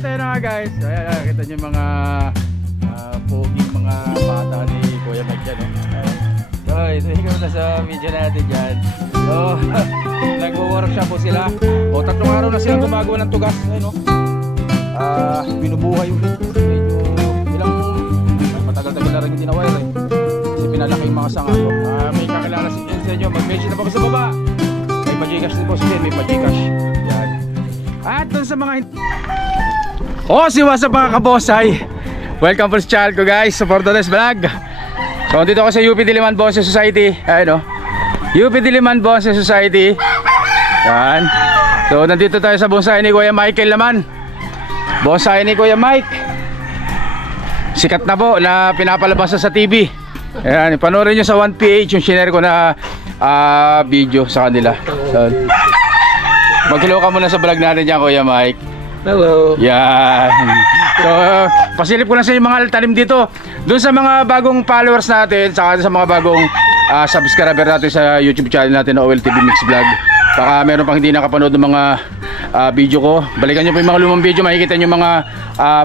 At ayun na nga guys, ayan, kita nyo yung mga poging mga bata ni Kuya Mike dyan, so ito yung na sa video natin dyan. So nagwo-workshop po sila. O tatlong araw na silang gumagawa ng tugas. Ayun, binubuhay ulit. Medyo ilang matagal-tagal na rin yung tinawire kasi pinalaki yung mga sanga. May kakilala si Jen sa inyo, mag-mention na po sa baba. May pa-Gcash din po si Jen, may pa-Gcash yan. At dun sa mga si what's up mga kabosay, welcome po sa channel ko guys, support this vlog. So dito ako sa UP Diliman Bonsai Society. Ayun UP Diliman Bonsai Society. Yan. So nandito tayo sa bonsai ni Kuya Michael naman. Bonsai ni Kuya Mike, sikat na po na pinapalabas sa TV. Ayan, panoorin nyo sa 1PH yung share ko na video sa kanila. So, mag-hello ka muna sa vlog natin dyan Kuya Mike. Hello. Yan. So pasilip ko na sa mga tanim dito. Doon sa mga bagong followers natin, saka sa mga bagong subscriber natin sa YouTube channel natin na OLTV Mix Vlog. Baka meron pang hindi nakapanood ng mga video ko. Balikan nyo po yung mga lumang video, makikita nyo yung mga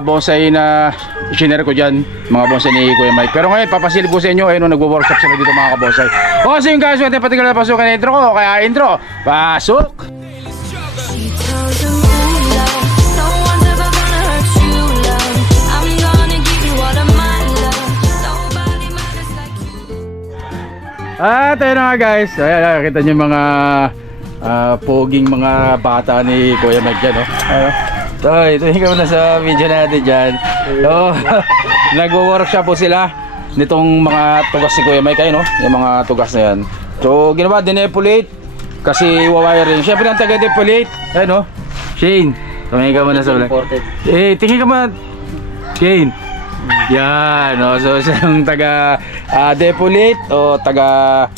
bonsai na share ko dyan, mga bonsai ni Kuya Mike. Pero ngayon papasilip ko sa inyo, ayun nagwo-workshop sila dito mga kabonsai. So yung guys, natin patigal na pasukan na intro ko. Kaya intro, pasok! At ayun na nga guys, ayan, kita nyo yung mga poging mga bata ni Kuya Mike dyan, so ito yung na sa video natin dyan. So nagwo-workshop po sila nitong mga tugas si Kuya Mike, ayun yung mga tugas na yan. So ginawa, dinepolate kasi wawiring. Siyempre ang taga-depolate, ayun Shane, tumingin ka muna sa vlog. Tingin ka muna Shane. Yan, so siyang taga depolate o taga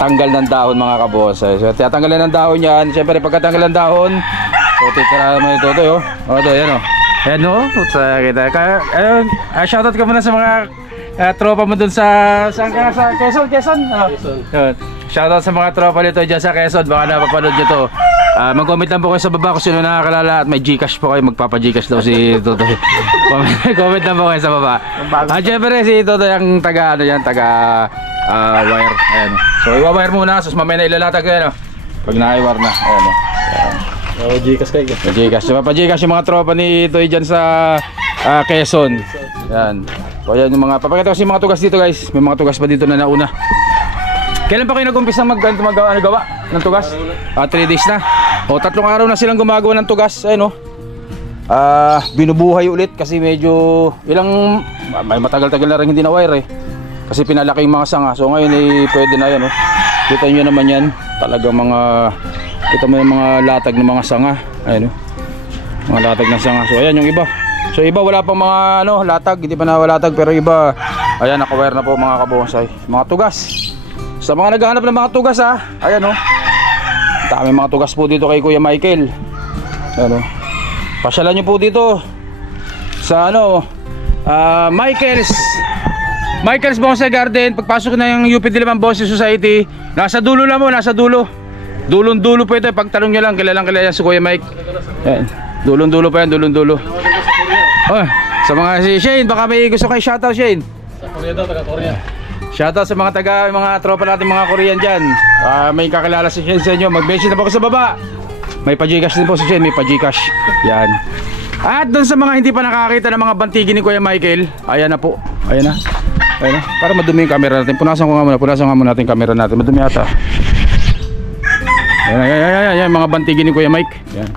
tanggal ng dahon mga kabosay. So tatanggalan ng dahon yan. Siyempre pagkatanggal ng dahon, so titira naman ito yan ayan sa kita. Shoutout ka muna sa mga tropa mo dun sa Quezon. Shoutout sa mga tropa nito dyan sa Quezon. Baka napapanood nyo to. Mag-comment lang po kayo sa baba kung sino nakakalala at may Gcash po kayo, magpapa-Gcash daw si Totoy. Comment lang po kayo sa baba. Siyempre si Totoy ang taga wire. Ayan. So i-wire muna, sus mamaya na ilalatag kayo pag na-wire na. Ayan. Gcash kayo. Gcash. Papa-Gcash yung mga tropa ni Toy dyan sa Quezon. Ayan. So ayan yung mga, papakita ko si mga tugas dito guys. May mga tugas pa dito na nauna. Kailan pa kayo nag-umpisa gawa ng tugas? 3 days na. O tatlong araw na silang gumagawa ng tugas. Ayun binubuhay ulit kasi medyo may matagal-tagal na rin hindi na wire kasi pinalaki yung mga sanga. So ngayon pwede na yan Kita nyo naman yan. Talaga kita mo yung mga latag ng mga sanga. Ayun mga latag ng sanga. So ayan yung iba. So iba wala pang mga latag, hindi pa nawalatag, pero iba ayan naka-wire na po mga kabonsay. Mga tugas. Sa mga naghahanap ng mga tugas ayan dami mga tugas po dito kay Kuya Michael. Ayan pasyalan nyo po dito sa Michael's Bonsai Garden. Pagpasok na yung UP Diliman Bonsai Society, nasa dulo lang mo, nasa dulo. Dulong-dulo po ito, pagtanong nyo lang, kilalang-kilala si Kuya Mike. Ayan, dulong-dulo pa yan, dulong-dulo. Sa mga si Shane, baka may gusto kayo shoutout Shane. Sa Korea daw, taga Korea. Shoutout sa mga tropa natin mga Korean dyan. May kakilala si Shane sa inyo, mag-mention na po sa baba. May pa-Gcash din po si Shane, may pa-Gcash. Yan. At dun sa mga hindi pa nakakita ng mga bantigi ni Kuya Michael, ayan na po. Ayan na. Para madumi yung camera natin. Punasan nga muna natin yung camera natin. Madumi ata. Ayan, mga bantigi ni Kuya Mike. Ayan.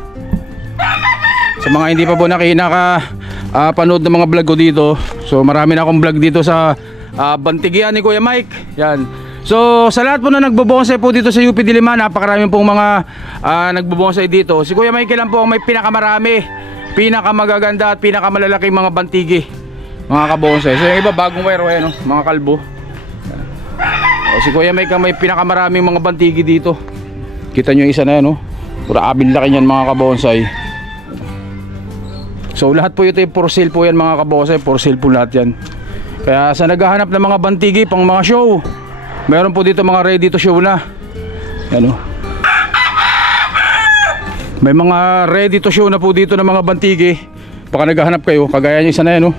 Sa mga hindi pa po nakapanood ng mga vlog ko dito, so marami na akong vlog dito sa bantigian ni Kuya Mike. Yan. So sa lahat po na nagbobonsai po dito sa UP Diliman, napakaraming pong mga nagbobonsai dito. Si Kuya Mike lang po ang may pinakamarami, pinakamagaganda at pinakamalalaking mga bantigi, mga kabonsai. So yung iba bagong wire mga kalbo. Si Kuya Mike ang may pinakamaraming mga bantigi dito. Kita nyo yung isa na yan pura abil laki yan mga kabonsai. So lahat po ito yung for sale po yan mga kabonsai. For sale po lahat yan. Kaya sa naghahanap ng mga bantigi pang mga show, meron po dito mga ready to show na. May mga ready to show na po dito ng mga bantigi. baka naghahanap kayo, kagaya niya isa na yan, oh.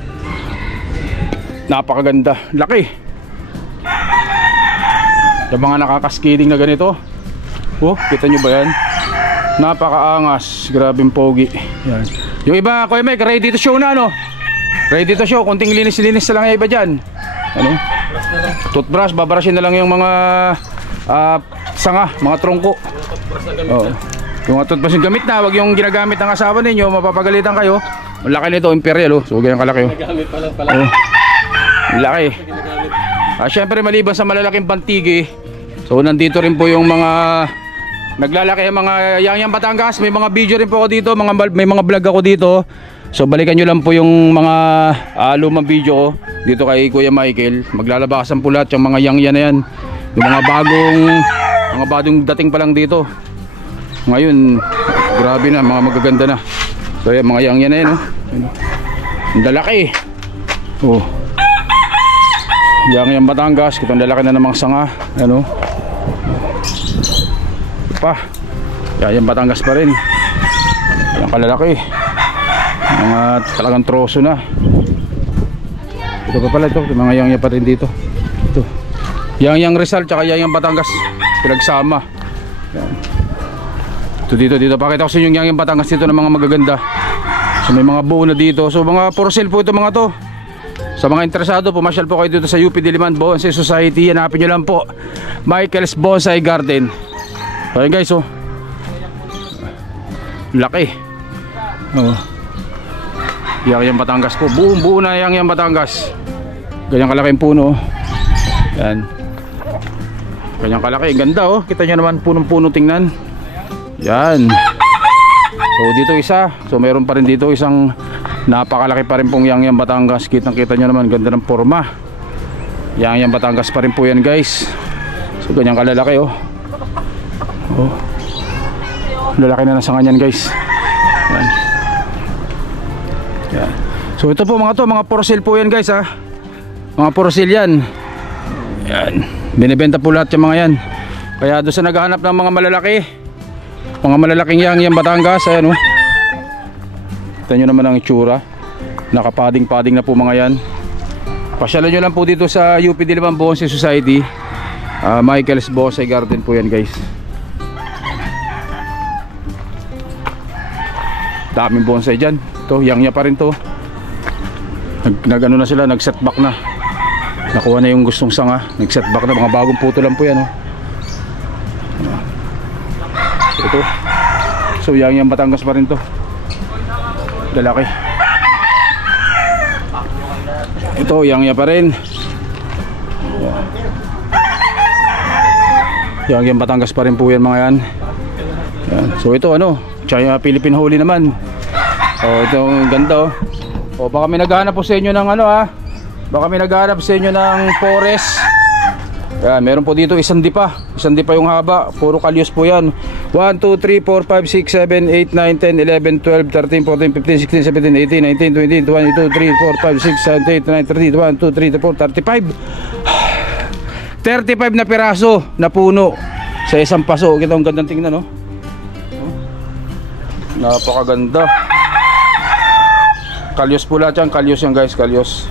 Napakaganda, laki. Yung mga nakakaskiding na ganito, oh, kita nyo ba yan? Napakaangas, grabing pogi. Yan. Yung iba, Kuya Mike, ready to show na, ano? Ready to show, kunting linis-linis na lang yung iba dyan. Ano? Toothbrush, babrushin na lang yung mga sanga, mga trongko. Oh. Yung mga toothbrush yung gamit na, wag yung ginagamit ng asawa ninyo, mapapagalitan kayo. Ang laki nito, Imperial, oh. So ganyan kalaki, oh. Nagamit pa lang pala. Oh. Ang laki. Syempre maliban sa malalaking pantigi, so nandito rin po yung mga naglalaki, yung mga Yang Batangas. May mga video rin po ako dito, may mga vlog ako dito. So balikan nyo lang po yung mga lumang video ko dito kay Kuya Michael. Maglalabasan po lahat yung mga Yang na yan. Yung mga bagong dating pa lang dito. Ngayon, grabe na, mga magaganda na. So yan, mga Yang na yan, oh. Ang lalaki. Oh. Yang Batangas, kitang lalaki na ng mga sanga. Ano? Pa. Yang Batangas pa rin. Yang kalalaki. Mga talagang troso na. Ito pa pala ito, mga Yang pa rin dito. Ito. Yang Rizal tsaka Yang Batangas pinagsama. Yan. Ito dito pakita ko sa inyo yung Yang Batangas dito ng mga magaganda. So may mga buo na dito. So mga for sale po ito mga to. Sa mga interesado, pumasyal po kayo dito sa UP Diliman Bonsai Society. Hanapin nyo lang po Michael's Bonsai Garden. So yun guys, oh. Laki. Oh. Yang Batangas po. Buong buo na Yang Batangas. Ganyang kalaking puno. Yan. Ganyang kalaki. Ganda, oh. Kita nyo naman punong-puno tingnan. Yan. So dito isa. So meron pa rin dito isang napakalaki pa rin pong Yang Batangas. Kitang-kita nyo naman, ganda ng forma. Yang Batangas pa rin po yan guys. So ganyang kalalaki, oh. Oh. Lalaki na nasa kanyan guys. Yan. Yan. So ito po mga to, mga for sale po yan guys, ha. Mga for sale yan. Yan. Binibenta po lahat yung mga yan. Kaya doon sa naghahanap ng mga malalaki, mga malalaking Yang Batangas, ayan, oh. Kita nyo naman ang itsura. Nakapading-pading na po mga yan. Pasyalan nyo lang po dito sa UP Diliman Bonsai Society. Michael's Bonsai Garden po yan guys. Daming bonsai dyan. Ito, Yang pa rin to. Nag-ano na sila, nag-setback na. Nakuha na yung gustong sanga. Nag-setback na, mga bagong puto lang po yan, oh. Ito. So Yang Batangas pa rin to. Lalaki. Ito, Yang pa rin. Yang Batangas pa rin po yan mga yan. Yan. So ito ano, China Philippine Holy naman. Oh, ito ganda, oh. Oh, baka may naghahanap po sa inyo ng ano, ha. Baka may naghahanap sa inyo ng forest. Yan, meron po dito isang dipa yung haba, puro kalyos po yan. 1, 2, 3, 4, 5, 6, 7, 8, 9, 10, 11, 12, 13, 14, 15, 16, 17, 18, 19, 20, 21, 22, 23, 4, 5, 6, 7, 8, 9, 30, 1, 2, 3, 4, 35 na piraso na puno sa isang paso. Kita ang gandang tingnan, no? Napakaganda. Kalyos po lahat yan, kalyos yan guys, kalyos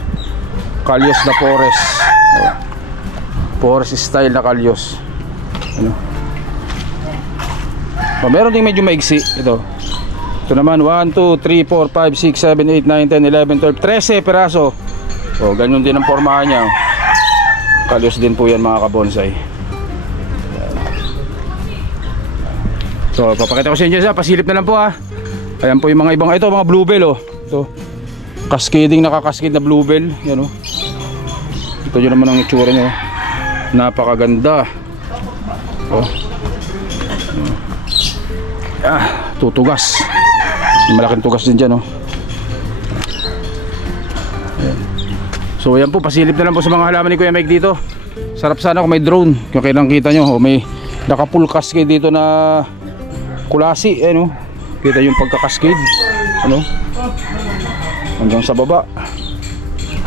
na forest. Forest style na kalyos. Ano? Oh, meron ding medyo maigsi. Ito naman 1, 2, 3, 4, 5, 6, 7, 8, 9, 10, 11, 12, 13 peraso. Oh, ganyan din ang pormahan niya. Kalyos din po yan mga kabonsai. So papakita ko sa inyo, pasilip na lang po, ha. Ayan po yung mga ibang, ito mga bluebell, oh. Ito cascading, nakakaskade na bluebell. Yan, oh. Ito nyo naman ang itsura nyo. Napakaganda. Oh. Tutugas. Malaking tugas din dyan, oh. Ayan. So ayan po, pasilip na lang po sa mga halaman ni Kuya Mike dito. Sarap sana kung may drone. Kung kitang-kita nyo, oh, may naka-full cascade dito na kulasi, ano. Kita yung pagka-cascade, ano, hanggang sa baba.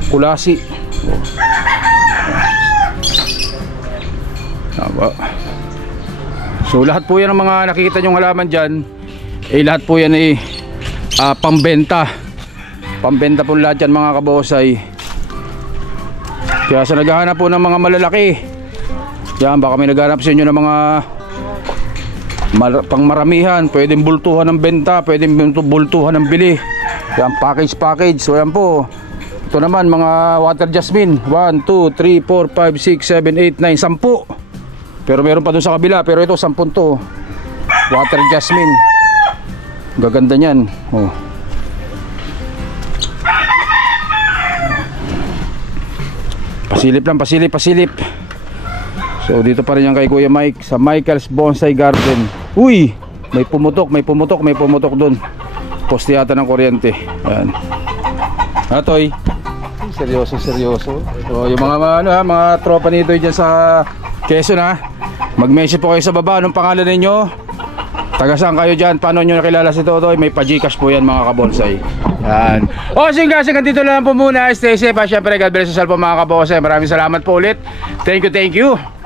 Kulasi. Oh. So lahat po yan ang mga nakikita nyong halaman dyan, lahat po yan ay pambenta. Pambenta po lahat yan mga kabosay. Kaya sa naghahanap po ng mga malalaki, yan, baka may naghahanap sa inyo ng mga pangmaramihan, pwedeng bultuhan ng benta, pwedeng bultuhan ng bili. Yan, package. So yan po. Ito naman mga water jasmine. 1, 2, 3, 4, 5, 6, 7, 8, 9, 10. Pero meron pa dun sa kabila. Pero ito 10 to. Water jasmine. Gaganda niyan. Oh. Pasilip lang, pasilip. So dito pa rin yan kay Kuya Mike sa Michael's Bonsai Garden. Uy! May pumutok dun. Poste yata ng kuryente. Ayan. Atoy. Seryoso. So yung mga tropa nito diyan sa Quezon ha. Mag-message po kayo sa baba. Anong pangalan ninyo? Taga saan kayo dyan? Paano nyo nakilala si Totoy? May pa-Gcash po yan mga kabonsay. Yan. O sige guys, dito lang po muna. Stay safe. Siyempre God bless us all po mga kabonsay. Maraming salamat po ulit. Thank you.